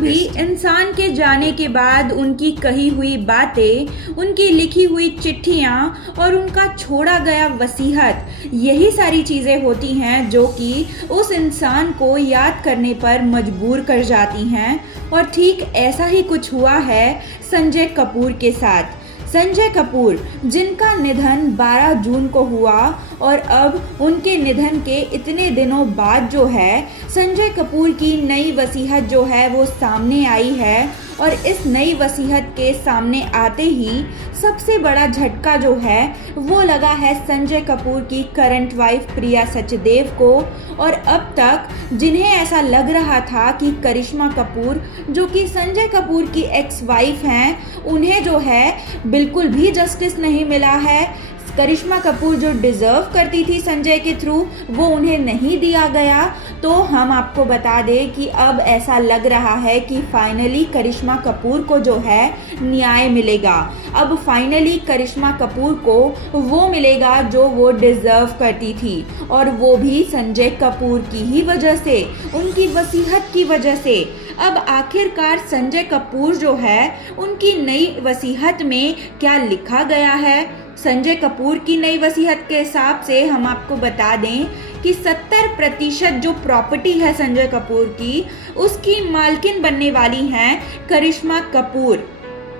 भी इंसान के जाने के बाद उनकी कही हुई बातें, उनकी लिखी हुई चिट्ठियाँ और उनका छोड़ा गया वसीयत, यही सारी चीज़ें होती हैं जो कि उस इंसान को याद करने पर मजबूर कर जाती हैं। और ठीक ऐसा ही कुछ हुआ है संजय कपूर के साथ। संजय कपूर जिनका निधन 12 जून को हुआ और अब उनके निधन के इतने दिनों बाद जो है संजय कपूर की नई वसीयत जो है वो सामने आई है। और इस नई वसीयत के सामने आते ही सबसे बड़ा झटका जो है वो लगा है संजय कपूर की करंट वाइफ प्रिया सचदेव को। और अब तक जिन्हें ऐसा लग रहा था कि करिश्मा कपूर जो कि संजय कपूर की एक्स वाइफ हैं, उन्हें जो है बिल्कुल भी जस्टिस नहीं मिला है। करिश्मा कपूर जो डिज़र्व करती थी संजय के थ्रू वो उन्हें नहीं दिया गया। तो हम आपको बता दें कि अब ऐसा लग रहा है कि फाइनली करिश्मा कपूर को जो है न्याय मिलेगा। अब फाइनली करिश्मा कपूर को वो मिलेगा जो वो डिज़र्व करती थी, और वो भी संजय कपूर की ही वजह से, उनकी वसीयत की वजह से। अब आखिरकार संजय कपूर जो है उनकी नई वसीयत में क्या लिखा गया है। संजय कपूर की नई वसीयत के हिसाब से हम आपको बता दें कि 70% जो प्रॉपर्टी है संजय कपूर की, उसकी मालकिन बनने वाली हैं करिश्मा कपूर।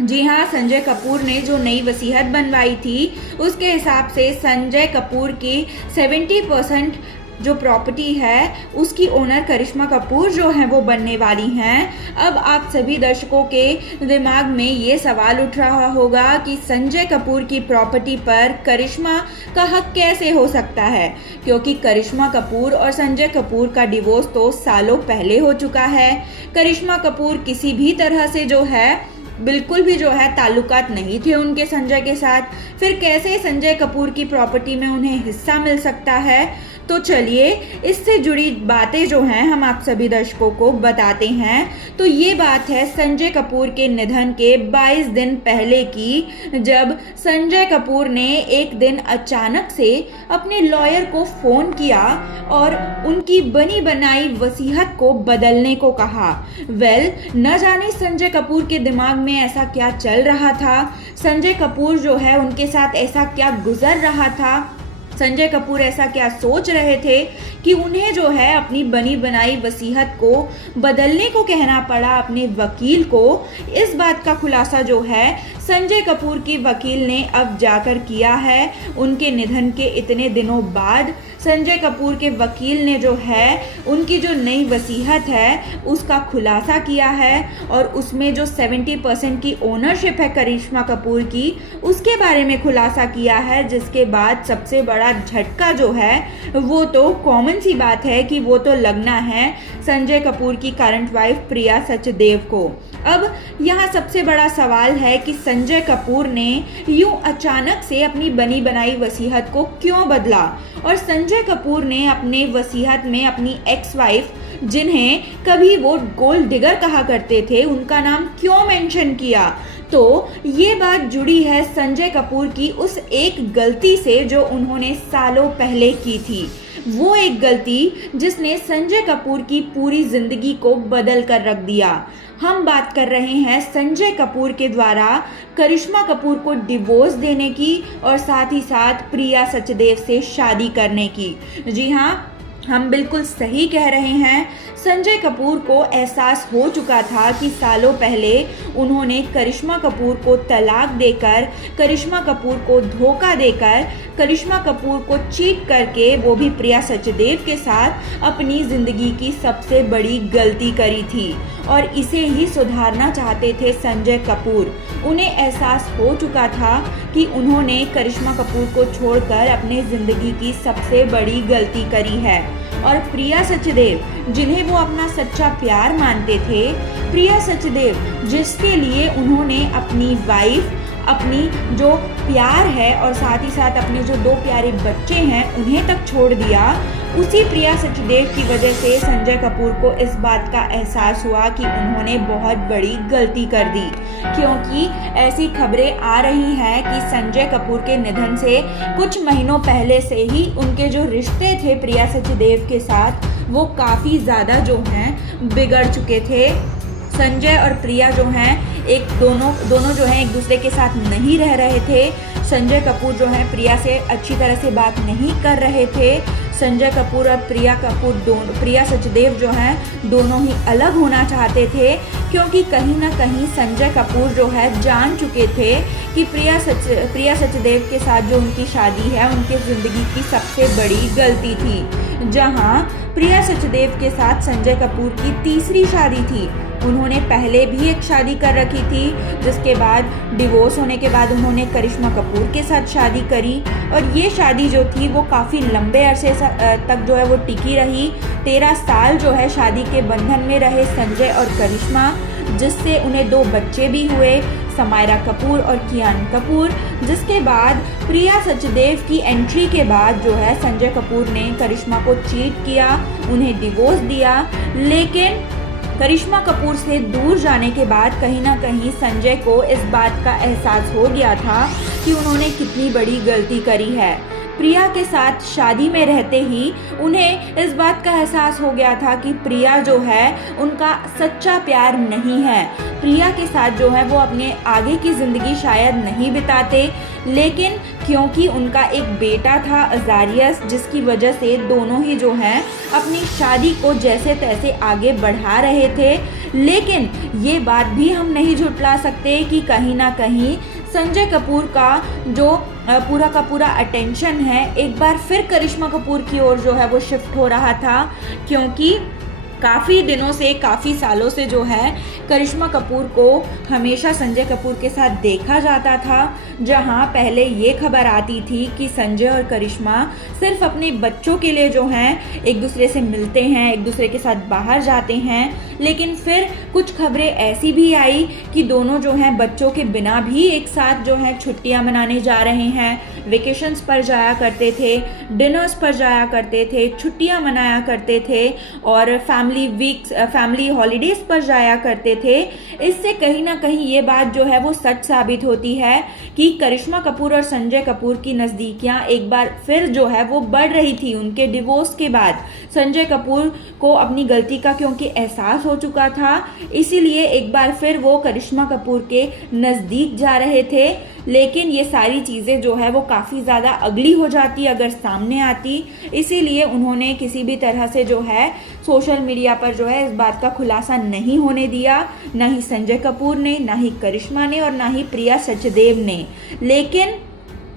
जी हाँ, संजय कपूर ने जो नई वसीयत बनवाई थी उसके हिसाब से संजय कपूर की 70% जो प्रॉपर्टी है उसकी ओनर करिश्मा कपूर जो है वो बनने वाली हैं। अब आप सभी दर्शकों के दिमाग में ये सवाल उठ रहा होगा कि संजय कपूर की प्रॉपर्टी पर करिश्मा का हक कैसे हो सकता है, क्योंकि करिश्मा कपूर और संजय कपूर का डिवोर्स तो सालों पहले हो चुका है। करिश्मा कपूर किसी भी तरह से जो है बिल्कुल भी जो है ताल्लुकात नहीं थे उनके संजय के साथ। फिर कैसे संजय कपूर की प्रॉपर्टी में उन्हें हिस्सा मिल सकता है? तो चलिए इससे जुड़ी बातें जो हैं हम आप सभी दर्शकों को बताते हैं। तो ये बात है संजय कपूर के निधन के 22 दिन पहले की, जब संजय कपूर ने एक दिन अचानक से अपने लॉयर को फ़ोन किया और उनकी बनी बनाई वसीयत को बदलने को कहा। न जाने संजय कपूर के दिमाग में ऐसा क्या चल रहा था, संजय कपूर जो है उनके साथ ऐसा क्या गुजर रहा था, संजय कपूर ऐसा क्या सोच रहे थे कि उन्हें जो है अपनी बनी बनाई वसीयत को बदलने को कहना पड़ा अपने वकील को। इस बात का खुलासा जो है संजय कपूर की वकील ने अब जाकर किया है। उनके निधन के इतने दिनों बाद संजय कपूर के वकील ने जो है उनकी जो नई वसीयत है उसका खुलासा किया है, और उसमें जो 70% की ओनरशिप है करिश्मा कपूर की, उसके बारे में खुलासा किया है। जिसके बाद सबसे बड़ा झटका जो है वो तो कॉमन सी बात है कि वो तो लगना है संजय कपूर की करंट वाइफ प्रिया सचदेव को। अब यहाँ सबसे बड़ा सवाल है कि संजय कपूर ने यूं अचानक से अपनी बनी बनाई वसीयत को क्यों बदला, और संजय कपूर ने अपने वसीयत में अपनी एक्स वाइफ, जिन्हें कभी वो गोल्ड डिगर कहा करते थे, उनका नाम क्यों मेंशन किया। तो ये बात जुड़ी है संजय कपूर की उस एक गलती से जो उन्होंने सालों पहले की थी। वो एक गलती जिसने संजय कपूर की पूरी जिंदगी को बदल कर रख दिया। हम बात कर रहे हैं संजय कपूर के द्वारा करिश्मा कपूर को डिवोर्स देने की और साथ ही साथ प्रिया सचदेव से शादी करने की। जी हाँ, हम बिल्कुल सही कह रहे हैं। संजय कपूर को एहसास हो चुका था कि सालों पहले उन्होंने करिश्मा कपूर को तलाक देकर, करिश्मा कपूर को धोखा देकर, करिश्मा कपूर को चीट करके, वो भी प्रिया सचदेव के साथ, अपनी ज़िंदगी की सबसे बड़ी गलती करी थी, और इसे ही सुधारना चाहते थे संजय कपूर। उन्हें एहसास हो चुका था कि उन्होंने करिश्मा कपूर को छोड़कर अपने ज़िंदगी की सबसे बड़ी गलती करी है। और प्रिया सचदेव, जिन्हें वो अपना सच्चा प्यार मानते थे, प्रिया सचदेव जिसके लिए उन्होंने अपनी वाइफ, अपनी जो प्यार है और साथ ही साथ अपने जो 2 प्यारे बच्चे हैं उन्हें तक छोड़ दिया, उसी प्रिया सचदेव की वजह से संजय कपूर को इस बात का एहसास हुआ कि उन्होंने बहुत बड़ी गलती कर दी। क्योंकि ऐसी खबरें आ रही हैं कि संजय कपूर के निधन से कुछ महीनों पहले से ही उनके जो रिश्ते थे प्रिया सचदेव के साथ वो काफ़ी ज़्यादा जो हैं बिगड़ चुके थे। संजय और प्रिया जो हैं दोनों जो हैं एक दूसरे के साथ नहीं रह रहे थे। संजय कपूर जो है प्रिया से अच्छी तरह से बात नहीं कर रहे थे। संजय कपूर और प्रिया सचदेव जो हैं दोनों ही अलग होना चाहते थे, क्योंकि कहीं ना कहीं संजय कपूर जो है जान चुके थे कि प्रिया सचदेव के साथ जो उनकी शादी है उनकी ज़िंदगी की सबसे बड़ी गलती थी। जहां प्रिया सचदेव के साथ संजय कपूर की तीसरी शादी थी। उन्होंने पहले भी एक शादी कर रखी थी, जिसके बाद डिवोर्स होने के बाद उन्होंने करिश्मा कपूर के साथ शादी करी, और ये शादी जो थी वो काफ़ी लंबे अरसे तक जो है वो टिकी रही। 13 साल जो है शादी के बंधन में रहे संजय और करिश्मा, जिससे उन्हें 2 बच्चे भी हुए, समायरा कपूर और कियान कपूर। जिसके बाद प्रिया सचदेव की एंट्री के बाद जो है संजय कपूर ने करिश्मा को चीट किया, उन्हें डिवोर्स दिया। लेकिन करिश्मा कपूर से दूर जाने के बाद कहीं ना कहीं संजय को इस बात का एहसास हो गया था कि उन्होंने कितनी बड़ी गलती करी है। प्रिया के साथ शादी में रहते ही उन्हें इस बात का एहसास हो गया था कि प्रिया जो है उनका सच्चा प्यार नहीं है। प्रिया के साथ जो है वो अपने आगे की ज़िंदगी शायद नहीं बिताते, लेकिन क्योंकि उनका एक बेटा था अजारियस, जिसकी वजह से दोनों ही जो हैं अपनी शादी को जैसे तैसे आगे बढ़ा रहे थे। लेकिन ये बात भी हम नहीं झुठला सकते कि कहीं ना कहीं संजय कपूर का जो पूरा का पूरा अटेंशन है एक बार फिर करिश्मा कपूर की ओर जो है वो शिफ्ट हो रहा था, क्योंकि काफ़ी दिनों से काफ़ी सालों से जो है करिश्मा कपूर को हमेशा संजय कपूर के साथ देखा जाता था। जहां पहले ये खबर आती थी कि संजय और करिश्मा सिर्फ अपने बच्चों के लिए जो हैं एक दूसरे से मिलते हैं, एक दूसरे के साथ बाहर जाते हैं। लेकिन फिर कुछ खबरें ऐसी भी आई कि दोनों जो हैं बच्चों के बिना भी एक साथ जो है छुट्टियां मनाने जा रहे हैं, वेकेशंस पर जाया करते थे, डिनर्स पर जाया करते थे, छुट्टियां मनाया करते थे और फैमिली हॉलीडेज पर जाया करते थे। इससे कहीं ना कहीं ये बात जो है वो सच साबित होती है कि करिश्मा कपूर और संजय कपूर की नज़दीकियां एक बार फिर जो है वो बढ़ रही थी। उनके डिवोर्स के बाद संजय कपूर को अपनी गलती का क्योंकि एहसास हो चुका था, इसीलिए एक बार फिर वो करिश्मा कपूर के नज़दीक जा रहे थे। लेकिन ये सारी चीज़ें जो है वो काफ़ी ज़्यादा अगली हो जाती अगर सामने आती, इसीलिए उन्होंने किसी भी तरह से जो है सोशल मीडिया पर जो है इस बात का खुलासा नहीं होने दिया, ना ही संजय कपूर ने, ना ही करिश्मा ने और ना ही प्रिया सचदेव ने। लेकिन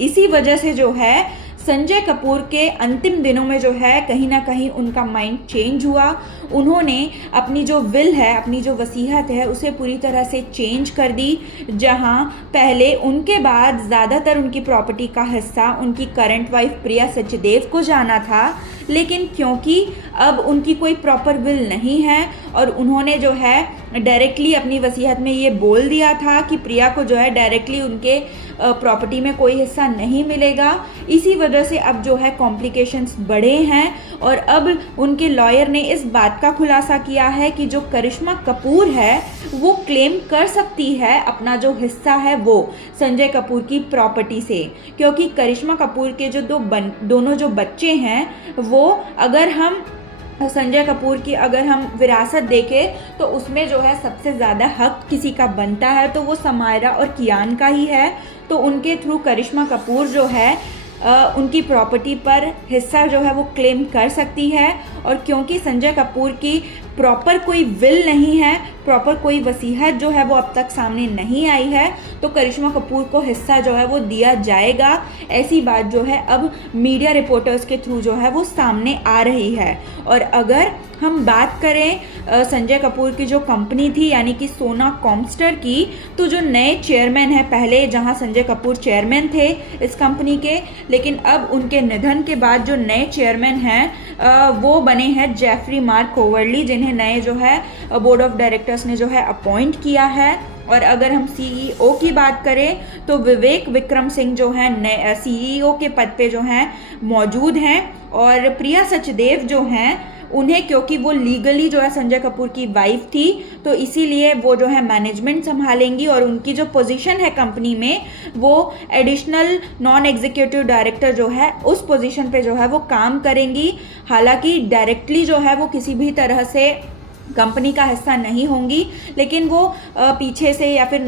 इसी वजह से जो है संजय कपूर के अंतिम दिनों में जो है कहीं ना कहीं उनका माइंड चेंज हुआ। उन्होंने अपनी जो विल है, अपनी जो वसीयत है उसे पूरी तरह से चेंज कर दी। जहां पहले उनके बाद ज़्यादातर उनकी प्रॉपर्टी का हिस्सा उनकी करंट वाइफ प्रिया सचदेव को जाना था, लेकिन क्योंकि अब उनकी कोई प्रॉपर विल नहीं है और उन्होंने जो है डायरेक्टली अपनी वसीयत में ये बोल दिया था कि प्रिया को जो है डायरेक्टली उनके प्रॉपर्टी में कोई हिस्सा नहीं मिलेगा। इसी वजह से अब जो है कॉम्प्लिकेशंस बढ़े हैं और अब उनके लॉयर ने इस बात का खुलासा किया है कि जो करिश्मा कपूर है वो क्लेम कर सकती है अपना जो हिस्सा है वो संजय कपूर की प्रॉपर्टी से, क्योंकि करिश्मा कपूर के जो दोनों जो बच्चे हैं वो अगर हम संजय कपूर की अगर हम विरासत देखें तो उसमें जो है सबसे ज़्यादा हक किसी का बनता है तो वो समायरा और कियान का ही है। तो उनके थ्रू करिश्मा कपूर जो है उनकी प्रॉपर्टी पर हिस्सा जो है वो क्लेम कर सकती है। और क्योंकि संजय कपूर की प्रॉपर कोई विल नहीं है, प्रॉपर कोई वसीयत जो है वो अब तक सामने नहीं आई है, तो करिश्मा कपूर को हिस्सा जो है वो दिया जाएगा। ऐसी बात जो है अब मीडिया रिपोर्टर्स के थ्रू जो है वो सामने आ रही है। और अगर हम बात करें संजय कपूर की जो कंपनी थी यानी कि सोना कॉम्स्टर की, तो जो नए चेयरमैन हैं, पहले जहां संजय कपूर चेयरमैन थे इस कंपनी के, लेकिन अब उनके निधन के बाद जो नए चेयरमैन हैं वो बने हैं जेफरी मार्क होवर्ली, जिन्हें नए जो है बोर्ड ऑफ डायरेक्टर्स ने जो है अपॉइंट किया है। और अगर हम सीईओ की बात करें तो विवेक विक्रम सिंह जो है नए सीईओ के पद पे जो हैं मौजूद हैं। और प्रिया सचदेव जो हैं उन्हें, क्योंकि वो लीगली जो है संजय कपूर की वाइफ थी, तो इसीलिए वो जो है मैनेजमेंट संभालेंगी और उनकी जो पोजीशन है कंपनी में वो एडिशनल नॉन एग्जीक्यूटिव डायरेक्टर जो है उस पोजीशन पे जो है वो काम करेंगी। हालांकि डायरेक्टली जो है वो किसी भी तरह से कंपनी का हिस्सा नहीं होंगी, लेकिन वो पीछे से या फिर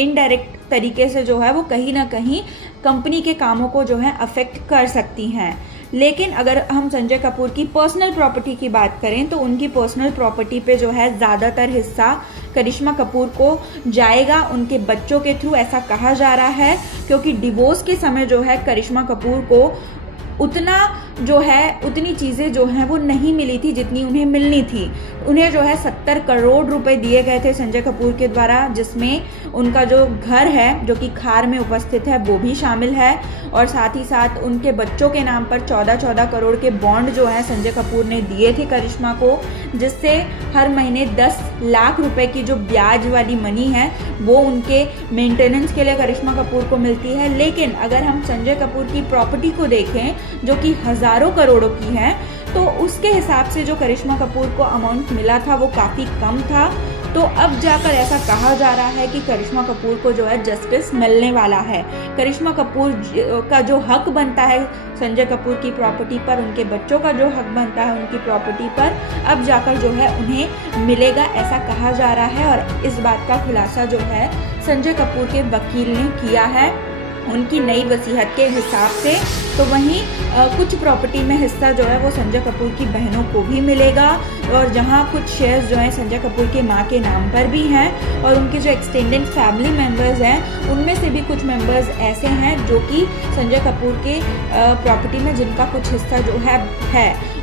इनडायरेक्ट तरीके से जो है वो कहीं ना कहीं कंपनी के कामों को जो है अफेक्ट कर सकती हैं। लेकिन अगर हम संजय कपूर की पर्सनल प्रॉपर्टी की बात करें तो उनकी पर्सनल प्रॉपर्टी पे जो है ज़्यादातर हिस्सा करिश्मा कपूर को जाएगा, उनके बच्चों के थ्रू, ऐसा कहा जा रहा है। क्योंकि डिवोर्स के समय जो है करिश्मा कपूर को उतनी चीज़ें जो हैं वो नहीं मिली थी जितनी उन्हें मिलनी थी। उन्हें जो है 70 करोड़ रुपए दिए गए थे संजय कपूर के द्वारा, जिसमें उनका जो घर है जो कि खार में उपस्थित है वो भी शामिल है, और साथ ही साथ उनके बच्चों के नाम पर 14 करोड़ के बॉन्ड जो है संजय कपूर ने दिए थे करिश्मा को, जिससे हर महीने 10 लाख रुपए की जो ब्याज वाली मनी है वो उनके मेंटेनेंस के लिए करिश्मा कपूर को मिलती है। लेकिन अगर हम संजय कपूर की प्रॉपर्टी को देखें जो कि हज़ारों करोड़ों की है, तो उसके हिसाब से जो करिश्मा कपूर को अमाउंट मिला था वो काफ़ी कम था। तो अब जाकर ऐसा कहा जा रहा है कि करिश्मा कपूर को जो है जस्टिस मिलने वाला है। करिश्मा कपूर का जो हक बनता है संजय कपूर की प्रॉपर्टी पर, उनके बच्चों का जो हक बनता है उनकी प्रॉपर्टी पर, अब जाकर जो है उन्हें मिलेगा, ऐसा कहा जा रहा है। और इस बात का खुलासा जो है संजय कपूर के वकील ने किया है उनकी नई वसीयत के हिसाब से। तो वहीं कुछ प्रॉपर्टी में हिस्सा जो है वो संजय कपूर की बहनों को भी मिलेगा, और जहां कुछ शेयर्स जो हैं संजय कपूर के मां के नाम पर भी हैं, और उनके जो एक्सटेंडेड फैमिली मेंबर्स हैं उनमें से भी कुछ मेंबर्स ऐसे हैं जो कि संजय कपूर के प्रॉपर्टी में जिनका कुछ हिस्सा जो है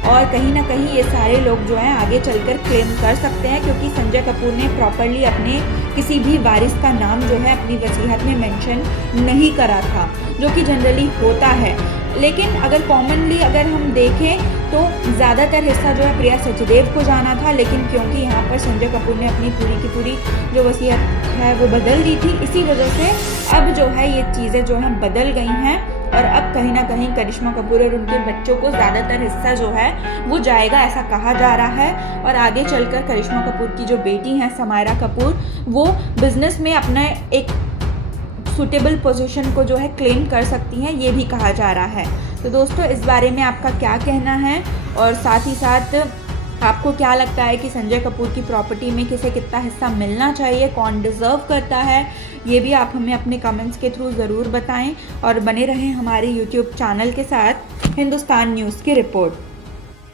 और कहीं ना कहीं ये सारे लोग जो हैं आगे चलकर क्लेम कर सकते हैं, क्योंकि संजय कपूर ने प्रॉपरली अपने किसी भी वारिस का नाम जो है अपनी वसीयत में मेंशन नहीं करा था, जो कि जनरली होता है। लेकिन अगर कॉमनली अगर हम देखें तो ज़्यादातर हिस्सा जो है प्रिया सचदेव को जाना था, लेकिन क्योंकि यहाँ पर संजय कपूर ने अपनी पूरी की पूरी जो वसीयत है वो बदल दी थी, इसी वजह से अब जो है ये चीज़ें जो हैं बदल गई हैं, और अब कहीं ना कहीं करिश्मा कपूर और उनके बच्चों को ज़्यादातर हिस्सा जो है वो जाएगा, ऐसा कहा जा रहा है। और आगे चलकर करिश्मा कपूर की जो बेटी हैं समायरा कपूर, वो बिजनेस में अपना एक सूटेबल पोजीशन को जो है क्लेम कर सकती हैं, ये भी कहा जा रहा है। तो दोस्तों इस बारे में आपका क्या कहना है, और साथ ही साथ आपको क्या लगता है कि संजय कपूर की प्रॉपर्टी में किसे कितना हिस्सा मिलना चाहिए, कौन डिज़र्व करता है, ये भी आप हमें अपने कमेंट्स के थ्रू ज़रूर बताएं, और बने रहें हमारे यूट्यूब चैनल के साथ हिंदुस्तान न्यूज़ की रिपोर्ट।